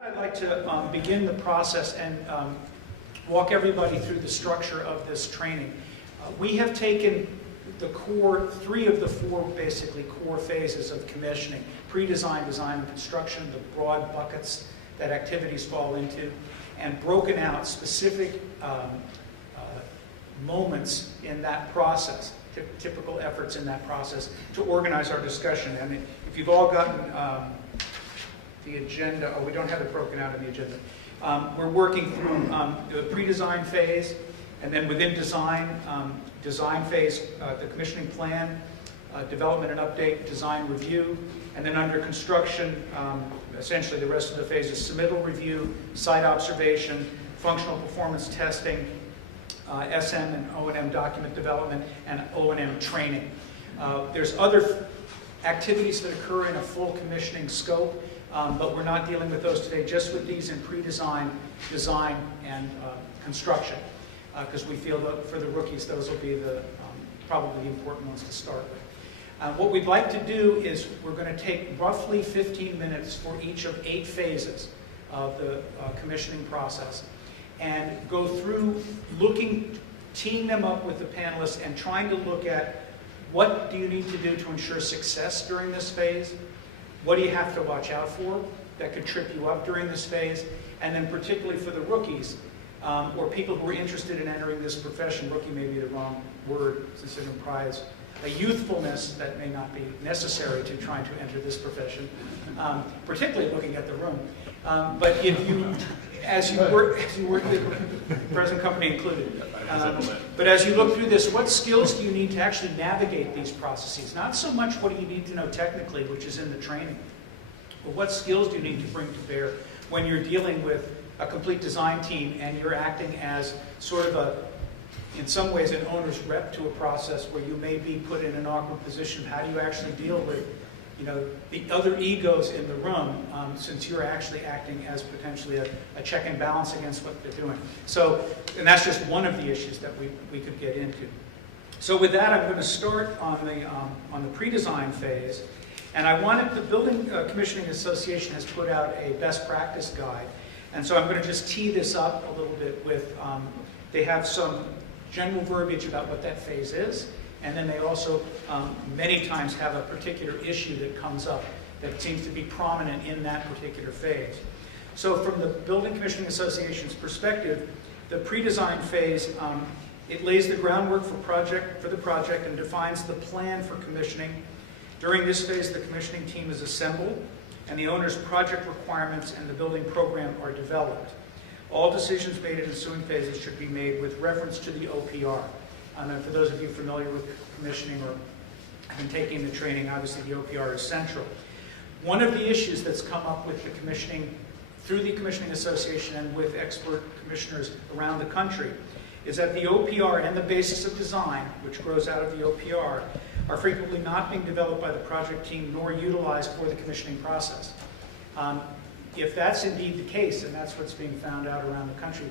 I'd like to begin the process and walk everybody through the structure of this training. We have taken the three of the four basically core phases of commissioning: pre-design, design, and construction, the broad buckets that activities fall into, and broken out specific moments in that process, typical efforts in that process, to organize our discussion. And if you've all gotten the agenda, we don't have it broken out in the agenda. We're working through the pre-design phase, and then within design phase, the commissioning plan, development and update, design review, and then under construction, essentially the rest of the phases: submittal review, site observation, functional performance testing, SM and O&M document development, and O&M training. There's other activities that occur in a full commissioning scope, but we're not dealing with those today, just with these in pre-design, design, and construction, because we feel that for the rookies, those will be the probably the important ones to start with. What we'd like to do is we're going to take roughly 15 minutes for each of 8 phases of the commissioning process and go through teeing them up with the panelists and trying to look at what do you need to do to ensure success during this phase, what do you have to watch out for that could trip you up during this phase, and then particularly for the rookies, or people who are interested in entering this profession. Rookie may be the wrong word, since it implies a youthfulness that may not be necessary to trying to enter this profession, particularly looking at the room. But if you, as you work with present company included, but as you look through this, what skills do you need to actually navigate these processes? Not so much what do you need to know technically, which is in the training, but what skills do you need to bring to bear when you're dealing with a complete design team and you're acting as sort of in some ways, an owner's rep to a process where you may be put in an awkward position. How do you actually deal with, the other egos in the room, since you're actually acting as potentially a check and balance against what they're doing? So, and that's just one of the issues that we could get into. So with that, I'm going to start on the pre-design phase. And I wanted, the Building Commissioning Association has put out a best practice guide. And so I'm going to just tee this up a little bit with, they have some general verbiage about what that phase is, and then they also many times have a particular issue that comes up that seems to be prominent in that particular phase. So from the Building Commissioning Association's perspective, the pre-design phase, it lays the groundwork for the project and defines the plan for commissioning. During this phase, the commissioning team is assembled, and the owner's project requirements and the building program are developed. All decisions made in ensuing phases should be made with reference to the OPR. And for those of you familiar with commissioning or have been taking the training, obviously the OPR is central. One of the issues that's come up with the commissioning, through the Commissioning Association and with expert commissioners around the country, is that the OPR and the basis of design, which grows out of the OPR, are frequently not being developed by the project team nor utilized for the commissioning process. If that's indeed the case, and that's what's being found out around the country,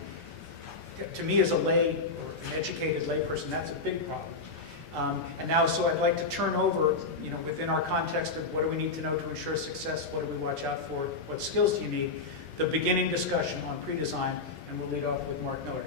to me as a lay or an educated layperson, that's a big problem. And now, so I'd like to turn over, within our context of what do we need to know to ensure success, what do we watch out for, what skills do you need, the beginning discussion on pre-design, and we'll lead off with Mark Miller.